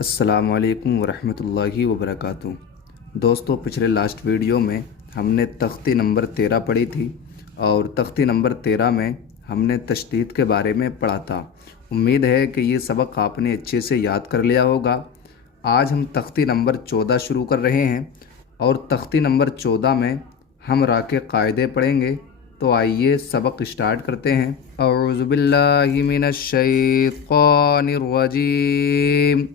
السلام علیکم ورحمۃ اللہ وبرکاتہ۔ دوستو، پچھلے لاسٹ ویڈیو میں ہم نے تختی نمبر 13 پڑھی تھی اور تختی نمبر 13 میں ہم نے تشدید کے بارے میں پڑھا تھا۔ امید ہے کہ یہ سبق آپ نے اچھے سے یاد کر لیا ہوگا۔ آج ہم تختی نمبر 14 شروع کر رہے ہیں اور تختی نمبر 14 میں ہم را کے قاعدے پڑھیں گے۔ تو آئیے سبق اسٹارٹ کرتے ہیں۔ اعوذ باللہ من الشیطان الرجیم،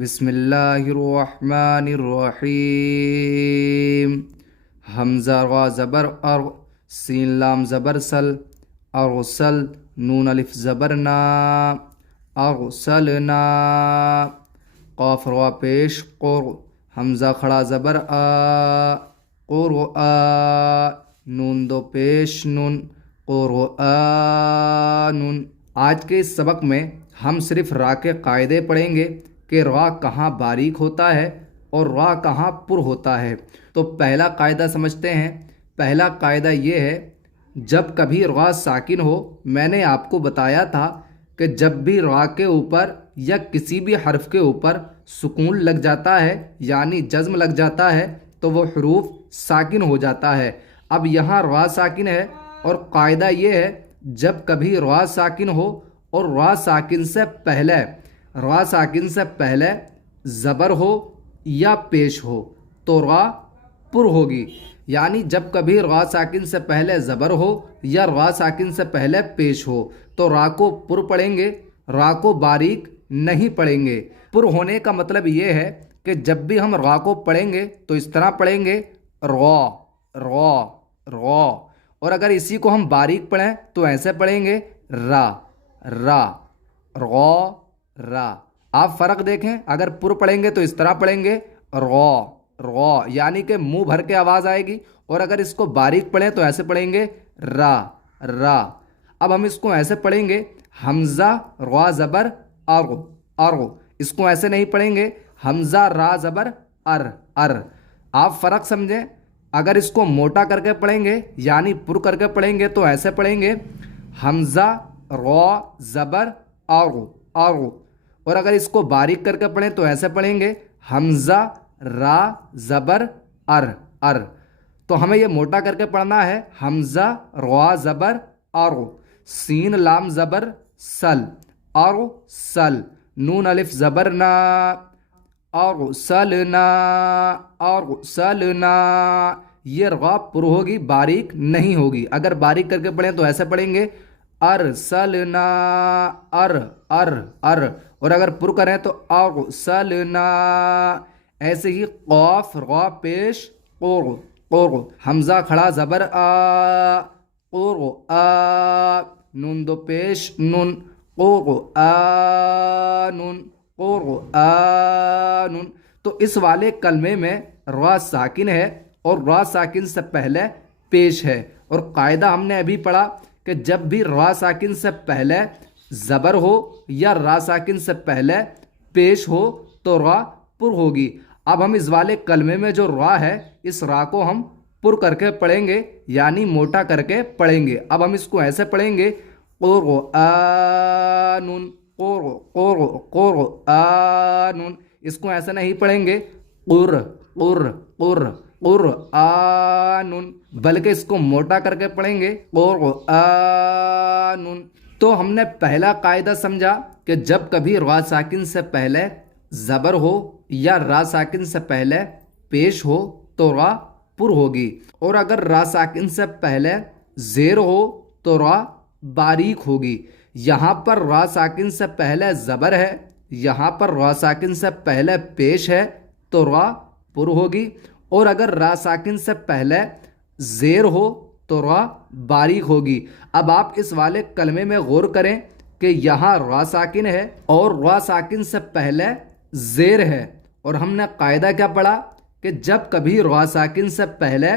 بسم اللہ الرحمن الرحیم۔ حمزہ را زبر ار، سین لام زبر سل، ارسل، نون الف زبر نا، ارسلنا۔ قاف را پیش قر، حمزہ کھڑا زبر آ، قرآ، نون دو پیش نون، قرآن۔ آج کے اس سبق میں ہم صرف را کے قاعدے پڑھیں گے کہ را کہاں باریک ہوتا ہے اور را کہاں پر ہوتا ہے۔ تو پہلا قاعدہ سمجھتے ہیں۔ پہلا قاعدہ یہ ہے، جب کبھی را ساکن ہو، میں نے آپ کو بتایا تھا کہ جب بھی را کے اوپر یا کسی بھی حرف کے اوپر سکون لگ جاتا ہے یعنی جزم لگ جاتا ہے تو وہ حروف ساکن ہو جاتا ہے۔ اب یہاں را ساکن ہے اور قاعدہ یہ ہے، جب کبھی را ساکن ہو اور را ساکن سے پہلے زبر ہو یا پیش ہو تو را پر ہوگی۔ یعنی جب کبھی را ساکن سے پہلے زبر ہو یا را ساکن سے پہلے پیش ہو تو را کو پر پڑھیں گے، را کو باریک نہیں پڑھیں گے۔ پر ہونے کا مطلب یہ ہے کہ جب بھی ہم را کو پڑھیں گے تو اس طرح پڑھیں گے، را را را، اور اگر اسی کو ہم باریک پڑھیں تو ایسے پڑھیں گے، را را را را۔ آپ فرق دیکھیں، اگر پر پڑھیں گے تو اس طرح پڑھیں گے، را را، یعنی کہ منہ بھر کے آواز آئے گی، اور اگر اس کو باریک پڑھیں تو ایسے پڑھیں گے، را را۔ اب ہم اس کو ایسے پڑھیں گے، حمزہ را زبر ار ار، اس کو ایسے نہیں پڑھیں گے، حمزہ را زبر ار ار۔ آپ فرق سمجھیں، اگر اس کو موٹا کر کے پڑھیں گے یعنی پر کر کے پڑھیں گے تو ایسے پڑھیں گے، حمزہ را زبر ار ار، اور اگر اس کو باریک کر کے پڑھیں تو ایسے پڑھیں گے، حمزہ را زبر ار ار۔ تو ہمیں یہ موٹا کر کے پڑھنا ہے، حمزہ را زبر ار، سین لام زبر سل، ار سل، نون الف زبر نا، ارسلنا ارسلنا۔ یہ را پر ہوگی، باریک نہیں ہوگی۔ اگر باریک کر کے پڑھیں تو ایسے پڑھیں گے، ارسلنا ار ار ار، اور اگر پر کریں تو ارسلنا۔ ایسے ہی قاف را پیش قر قر، حمزہ کھڑا زبر آ، قرآ، نون دو پیش نون، قرآن قرآن۔ تو اس والے کلمے میں را ساکن ہے اور را ساکن سے پہلے پیش ہے، اور قاعدہ ہم نے ابھی پڑھا کہ جب بھی را ساکن سے پہلے زبر ہو یا را ساکن سے پہلے پیش ہو تو را پر ہوگی۔ اب ہم اس والے کلمے میں جو را ہے، اس را کو ہم پر کر کے پڑھیں گے یعنی موٹا کر کے پڑھیں گے۔ اب ہم اس کو ایسے پڑھیں گے، قرآن قرآن۔ اس کو ایسے نہیں پڑھیں گے، قر قر قر قرآن، بلکہ اس کو موٹا کر کے پڑھیں گے، قرآن۔ تو ہم نے پہلا قاعدہ سمجھا کہ جب کبھی را ساکن سے پہلے زبر ہو یا را ساکن سے پہلے پیش ہو تو را پر ہوگی، اور اگر را ساکن سے پہلے زیر ہو تو را باریک ہوگی۔ یہاں پر را ساکن سے پہلے زبر ہے، یہاں پر را ساکن سے پہلے پیش ہے تو را پر ہوگی، اور اگر را ساکن سے پہلے زیر ہو تو را باریک ہوگی۔ اب آپ اس والے کلمے میں غور کریں کہ یہاں را ساکن ہے اور را ساکن سے پہلے زیر ہے، اور ہم نے قاعدہ کیا پڑھا کہ جب کبھی را ساکن سے پہلے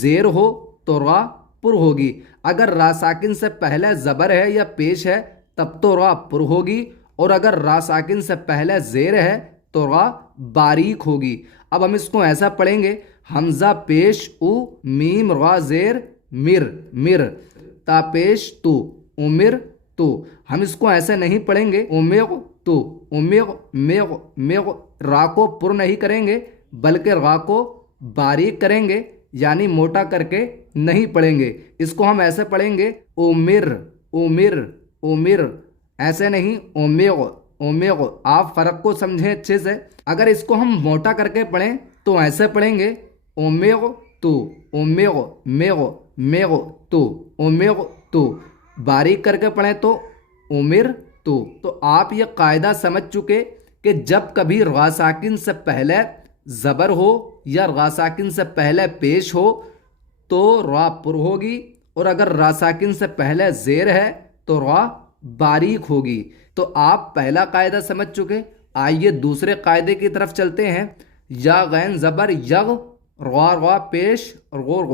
زیر ہو تو را پر ہوگی، اگر را ساکن سے پہلے زبر ہے یا پیش ہے تب تو را پر ہوگی، اور اگر را ساکن سے پہلے زیر ہے تو را باریک ہوگی۔ اب ہم اس کو ایسا پڑھیں گے، حمزہ پیش او، میم را زیر مر مر، تا پیش تو، عمر تو۔ ہم اس کو ایسے نہیں پڑھیں گے، عمر تو امیغ میغ میغ را کو پر نہیں کریں گے بلکہ را کو باریک کریں گے یعنی موٹا کر کے نہیں پڑھیں گے. اس کو ہم ایسے پڑھیں گے امر امر امر، ایسے نہیں امیغ امیغ. آپ فرق کو سمجھیں اچھے سے. اگر اس کو ہم موٹا کر کے پڑھیں تو ایسے پڑھیں گے امیغ تو امیغ میغ میغ تو امیغ تو. باریک کر کے پڑھیں تو امر تو آپ یہ قاعدہ سمجھ چکے کہ جب کبھی را ساکن سے پہلے زبر ہو یا را ساکن سے پہلے پیش ہو تو را پر ہوگی، اور اگر را ساکن سے پہلے زیر ہے تو را باریک ہوگی. تو آپ پہلا قاعدہ سمجھ چکے. آئیے دوسرے قاعدے کی طرف چلتے ہیں. یا غین زبر یغ، را را پیش غور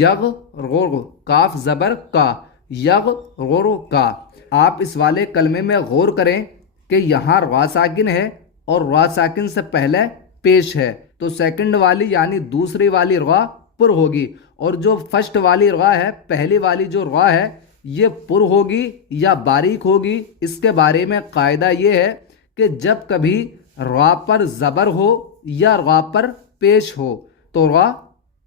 یغ غور، کاف زبر کا یغ غور کا. آپ اس والے کلمے میں غور کریں کہ یہاں را ساکن ہے اور را ساکن سے پہلے پیش ہے، تو سیکنڈ والی یعنی دوسری والی را پر ہوگی، اور جو فرسٹ والی را ہے، پہلی والی جو را ہے، یہ پر ہوگی یا باریک ہوگی. اس کے بارے میں قاعدہ یہ ہے کہ جب کبھی را پر زبر ہو یا را پر پیش ہو تو را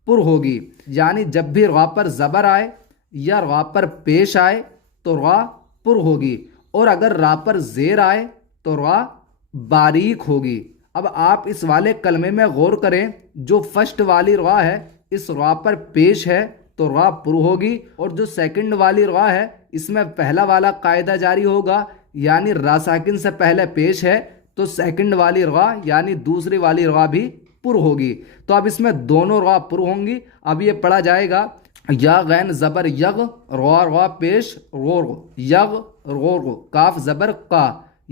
پر ہوگی، یعنی جب بھی را پر زبر آئے یا را پر پیش آئے تو را پر ہوگی، اور اگر را پر زیر آئے تو را باریک ہوگی. اب آپ اس والے کلمے میں غور کریں، جو فرسٹ والی را ہے اس را پر پیش ہے تو را پر ہوگی، اور جو سیکنڈ والی را ہے اس میں پہلا والا قاعدہ جاری ہوگا، یعنی را ساکن سے پہلے پیش ہے تو سیکنڈ والی را یعنی دوسری والی را بھی پر ہوگی. تو اب اس میں دونوں را پر ہوں گی. اب یہ پڑھا جائے گا یا غین زبر یغ، را را پیش غور یغ غور، کاف زبر کا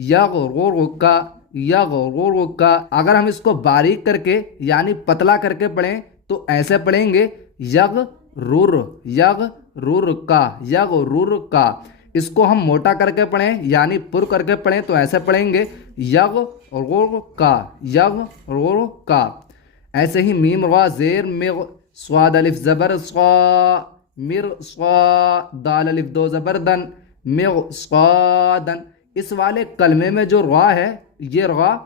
یغ غور کا یغ غور کا. اگر ہم اس کو باریک کر کے یعنی پتلا کر کے پڑھیں تو ایسے پڑھیں گے یغ رور کا یغ رور کا. اس کو ہم موٹا کر کے پڑھیں یعنی پر کر کے پڑھیں تو ایسے پڑھیں گے یغ غور کا یغ غور کا. ایسے ہی میم را زیر مغ، صاد الف زبر صا مر صا، دال الف دو زبر دن مغ صادن. اس والے کلمے میں جو را ہے یہ را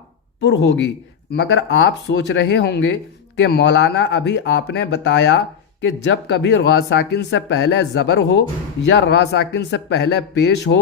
پر ہوگی. مگر آپ سوچ رہے ہوں گے کہ مولانا ابھی آپ نے بتایا کہ جب کبھی را ساکن سے پہلے زبر ہو یا را ساکن سے پہلے پیش ہو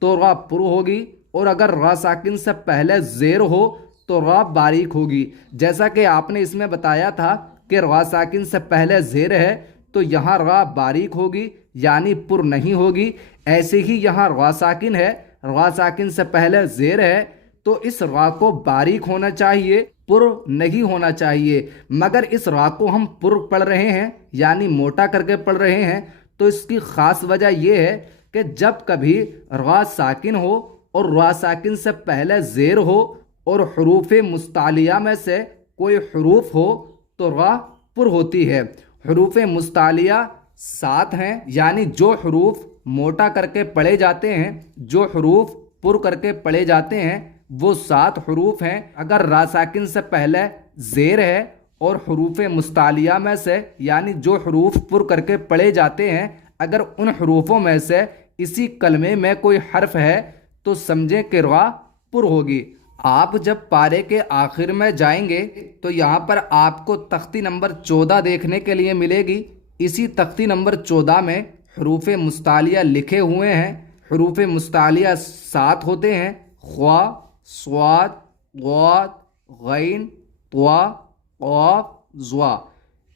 تو را پر ہوگی، اور اگر را ساکن سے پہلے زیر ہو تو را باریک ہوگی. جیسا کہ آپ نے اس میں بتایا تھا کہ را ساکن سے پہلے زیر ہے تو یہاں را باریک ہوگی یعنی پر نہیں ہوگی. ایسے ہی یہاں را ساکن ہے، را ساکن سے پہلے زیر ہے تو اس را کو باریک ہونا چاہیے، پر نہیں ہونا چاہیے. مگر اس را کو ہم پر پڑھ رہے ہیں یعنی موٹا کر کے پڑھ رہے ہیں. تو اس کی خاص وجہ یہ ہے کہ جب کبھی را ساکن ہو اور را ساکن سے پہلے زیر ہو اور حروف مستعلیہ میں سے کوئی حروف ہو تو را پر ہوتی ہے. حروف مستعلیہ 7 ہیں، یعنی جو حروف موٹا کر کے پڑھے جاتے ہیں، جو حروف پر کر کے پڑھے جاتے ہیں وہ 7 حروف ہیں. اگر را ساکن سے پہلے زیر ہے اور حروف مستعلیہ میں سے یعنی جو حروف پر کر کے پڑھے جاتے ہیں، اگر ان حروفوں میں سے اسی کلمے میں کوئی حرف ہے تو سمجھیں کہ را پر ہوگی. آپ جب پارے کے آخر میں جائیں گے تو یہاں پر آپ کو تختی نمبر 14 دیکھنے کے لیے ملے گی. اسی تختی نمبر 14 میں حروف مستعلیہ لکھے ہوئے ہیں. حروف مستعلیہ 7 ہوتے ہیں: خوا، صاد، ضاد، غین، طا، قاف، ظا.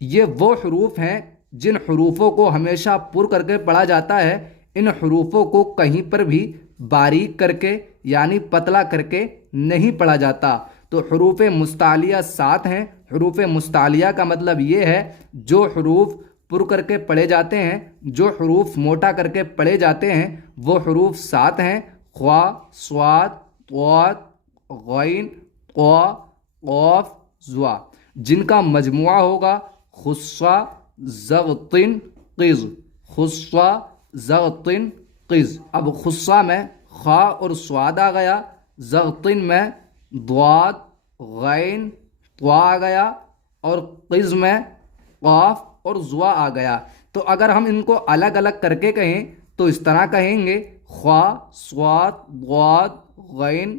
یہ وہ حروف ہیں جن حروفوں کو ہمیشہ پر کر کے پڑھا جاتا ہے. ان حروفوں کو کہیں پر بھی باریک کر کے یعنی پتلا کر کے نہیں پڑھا جاتا. تو حروف مستعلیہ 7 ہیں. حروف مستعلیہ کا مطلب یہ ہے جو حروف پر کر کے پڑھے جاتے ہیں، جو حروف موٹا کر کے پڑھے جاتے ہیں وہ حروف 7 ہیں: خوا، صاد، ضاد، غین، طا، قاف، ظا، جن کا مجموعہ ہوگا خصا زغطن قز. خصا زغطن قز. اب خصا میں خا اور صاد آ گیا، زغطن میں ضاد، غین، طا آ گیا، اور قز میں قاف اور ظا آ گیا. تو اگر ہم ان کو الگ الگ کر کے کہیں تو اس طرح کہیں گے: خوا، صاد، ضاد، غین،